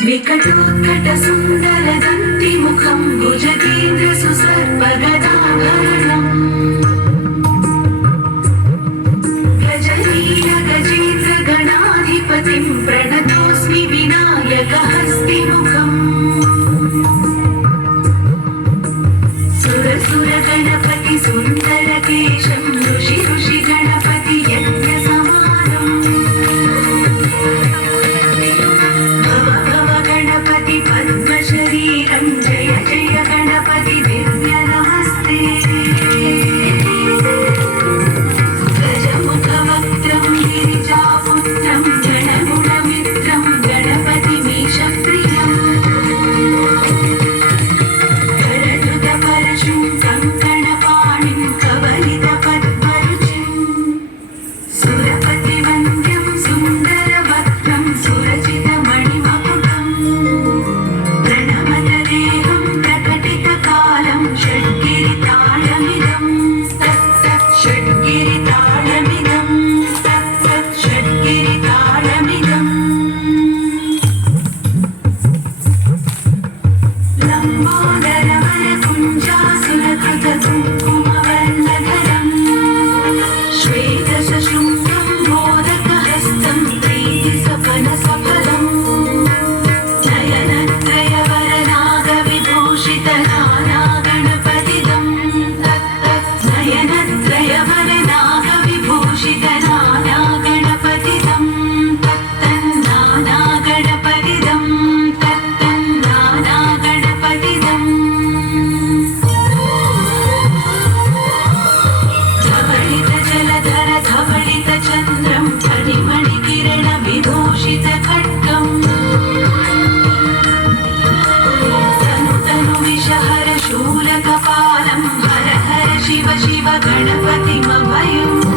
विकटोत्कट सुन्दर दन्तिमुखं भुजगेन्द्र सुसर्पगदाभरणम् गजनीय गजेन्द्र गणाधिपतिं प्रणतोऽस्मि विनायकहस्तिमुखम् सुरसुर गणपति सुन्दरकेशं ऋषि ऋषि गणपति यज्ञसमानम् गणपति पद्मशरीरं जय जय गणपति दिव्य नमस्ते गजमुखवक्त्रं गिरिजापुत्रं गणगुणमित्रं गणपतिमीशप्रियम् करधृतपरशुं कङ्कणपाणिं कवलितपद्मरुचिं सुरपतिवन्द्यं सुन्दरवक्त्रं सुरचितमणिमकुटम् प्रणमतदेहं प्रकटितकालं षड्गिरिताळमिदं तत्तत् षड्गिरिताळमिदं तत्तत् षड्गिरिताळमिदम् लम्बोदरवरकुञ्जासुरकृतकुङ्कुमवर्णधरम् श्वेतसशृङ्गं मोदकहस्तं प्रीतिसफलसफलम् नयनत्रयवरनागविभूषितनानागणपतिदं तत्तत् नयनत्रयवरनागविभूषितनानागणपतिदं तत्तन्नानागणपतिदं तत्तन्नानागणपतिदम् धवलितजलधर धवलितचन्द्रं फणिमणिकिरणविभूषितखड्गम् तनु विषहर शूलकपालं हर हर शिव शिव गणपतिमभयम्